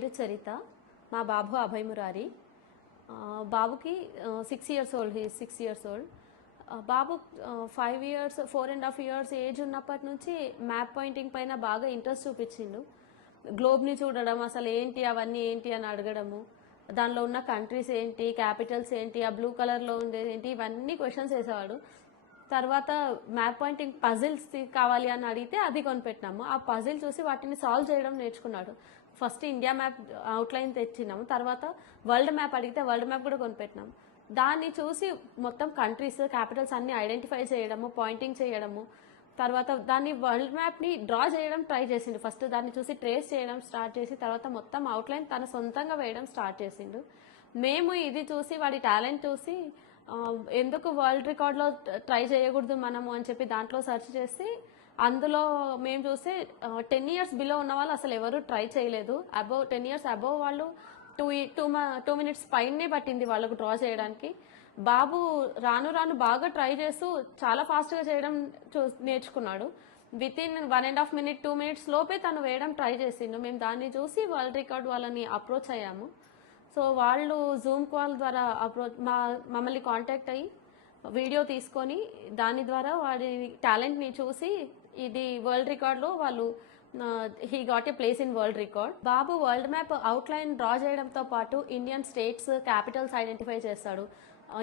పేరు చరిత. మా బాబు అభయ్ మురారి. బాబుకి 6 years old. He 6 years old. Babu 5 years 4.5 years age ఉన్నప్పటి నుంచి మ్యాప్ పాయింటింగ్ పైన బాగా ఇంట్రెస్ట్ చూపించిండు. గ్లోబ్ని చూడడం, అసలు ఏంటి అవన్నీ ఏంటి అని అడగడము, దానిలో ఉన్న కంట్రీస్ ఏంటి, క్యాపిటల్స్ ఏంటి, ఆ బ్లూ కలర్లో ఉండేది ఏంటి, ఇవన్నీ క్వశ్చన్స్ వేసేవాడు. తర్వాత మ్యాప్ పాయింటింగ్ పజిల్స్ కావాలి అని అడిగితే అది కొనిపెట్టినాము. ఆ పజిల్ చూసి వాటిని సాల్వ్ చేయడం నేర్చుకున్నాడు. ఫస్ట్ ఇండియా మ్యాప్ అవుట్లైన్ తెచ్చినాము, తర్వాత వరల్డ్ మ్యాప్ అడిగితే వరల్డ్ మ్యాప్ కూడా కొనిపెట్టినాము. దాన్ని చూసి మొత్తం కంట్రీస్, క్యాపిటల్స్ అన్ని ఐడెంటిఫై చేయడము, పాయింటింగ్ చేయడము, తర్వాత దాన్ని వరల్డ్ మ్యాప్ని డ్రా చేయడం ట్రై చేసిండు. ఫస్ట్ దాన్ని చూసి ట్రేస్ చేయడం స్టార్ట్ చేసి తర్వాత మొత్తం అవుట్లైన్ తన సొంతంగా వేయడం స్టార్ట్ చేసిండు. మేము ఇది చూసి వాడి టాలెంట్ చూసి ఎందుకు వరల్డ్ రికార్డ్లో ట్రై చేయకూడదు మనము అని చెప్పి దాంట్లో సెర్చ్ చేసి అందులో మేము చూస్తే 10 years బిలో ఉన్న వాళ్ళు అసలు ఎవరు ట్రై చేయలేదు. 10 years అబోవ్ వాళ్ళు 2 minutes పైనే పట్టింది వాళ్ళకు డ్రా చేయడానికి. బాబు రాను రాను బాగా ట్రై చేస్తూ చాలా ఫాస్ట్గా చేయడం నేర్చుకున్నాడు. వితిన్ 1.5 minute 2 minutes లోపే తను వేయడం ట్రై చేసిండు. మేము దాన్ని చూసి వరల్డ్ రికార్డ్ వాళ్ళని అప్రోచ్ అయ్యాము. సో వాళ్ళు జూమ్ కాల్ ద్వారా మమ్మల్ని కాంటాక్ట్ అయ్యి వీడియో తీసుకొని దాని ద్వారా వాడి టాలెంట్ని చూసి ఇది వరల్డ్ రికార్డ్లో వాళ్ళు he got a place in world record. Babu world map outline draw చేయడంతో పాటు ఇండియన్ స్టేట్స్, క్యాపిటల్స్ ఐడెంటిఫై చేస్తాడు,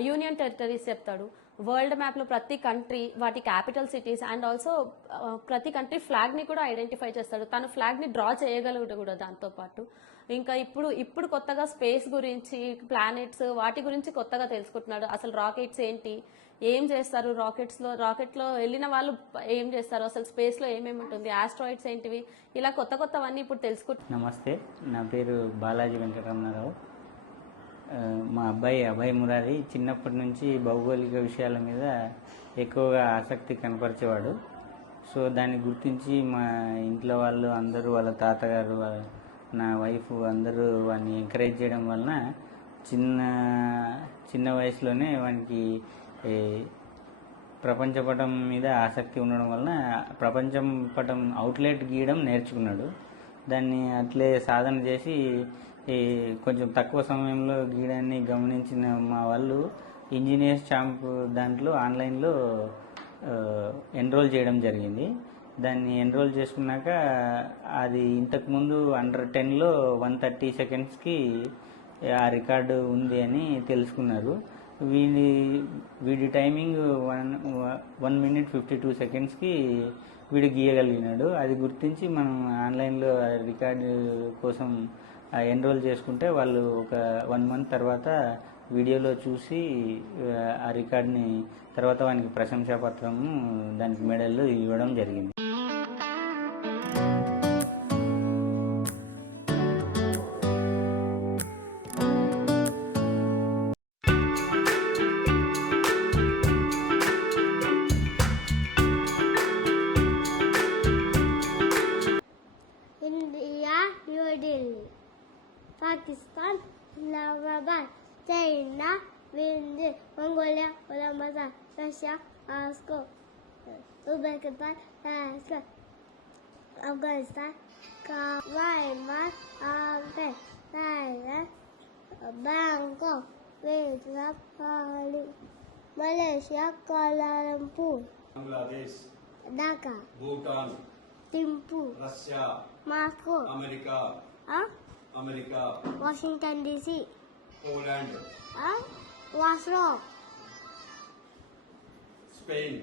యూనియన్ టెరిటరీస్ చెప్తాడు, వరల్డ్ మ్యాప్లో ప్రతి కంట్రీ వాటి క్యాపిటల్ సిటీస్ అండ్ ఆల్సో ప్రతి కంట్రీ ఫ్లాగ్ని కూడా ఐడెంటిఫై చేస్తాడు. తను ఫ్లాగ్ని డ్రా చేయగలడు కూడా. దాంతోపాటు ఇంకా ఇప్పుడు కొత్తగా స్పేస్ గురించి, ప్లానెట్స్ వాటి గురించి కొత్తగా తెలుసుకుంటున్నాడు. అసలు రాకెట్స్ ఏంటి, ఏం చేస్తారు, రాకెట్లో వెళ్ళిన వాళ్ళు ఏం చేస్తారు, అసలు స్పేస్లో ఏమేమి ఉంటుంది, ఆస్ట్రాయిడ్స్ ఏంటివి, ఇలా కొత్తవన్నీ ఇప్పుడు తెలుసుకుంటున్నాను. నమస్తే, నా పేరు బాలాజీ వెంకటరమణారావు. మా అబ్బాయి అభయ్ మురారి చిన్నప్పటి నుంచి భౌగోళిక విషయాల మీద ఎక్కువగా ఆసక్తి కనపరిచేవాడు. సో దాన్ని గుర్తించి మా ఇంట్లో వాళ్ళు అందరూ, వాళ్ళ తాతగారు, నా వైఫ్ అందరూ వాడిని ఎంకరేజ్ చేయడం వలన చిన్న వయసులోనే వానికి ప్రపంచపటం మీద ఆసక్తి ఉండడం వలన ప్రపంచం పటం అవుట్లెట్ గీయడం నేర్చుకున్నాడు. దాన్ని అట్లే సాధన చేసి కొంచెం తక్కువ సమయంలో గీయడాన్ని గమనించిన మా వాళ్ళు ఇంజనీర్స్ ఛాంప్ దాంట్లో ఆన్లైన్లో ఎన్రోల్ చేయడం జరిగింది. దాన్ని ఎన్రోల్ చేసుకున్నాక అది ఇంతకుముందు Under 10లో 130 secondsకి ఆ రికార్డు ఉంది అని తెలుసుకున్నారు. వీడి టైమింగ్ 1 minute 52 secondsకి వీడు గీయగలిగినాడు. అది గుర్తించి మనం ఆన్లైన్లో రికార్డు కోసం ఎన్రోల్ చేసుకుంటే వాళ్ళు ఒక 1 month తర్వాత వీడియోలో చూసి ఆ రికార్డ్ని తర్వాత వానికి ప్రశంసాపత్రము, దానికి మెడల్ ఇవ్వడం జరిగింది. India, new Delhi, Pakistan, Islamabad, China, Vindhya, Mongolia, Ulaanbaatar, Russia, Moscow, Uzbekistan, Tajikistan, Afghanistan, Myanmar, Thailand, Bangkok, Vietnam, Bali, Malaysia, Kuala Lumpur, Bangladesh, Dhaka, Bhutan, Thimphu, Russia, Moscow, America, Washington DC, Poland, Vasco, Spain,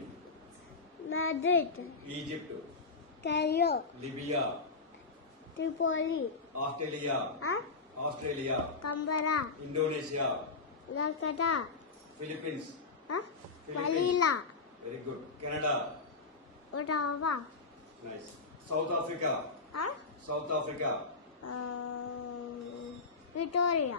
Madrid, Egypt, Cairo, Libya, Tripoli, Australia, Canberra, Indonesia, Calcutta, Philippines, Manila, very good, Canada, Ottawa, nice, South Africa, Victoria.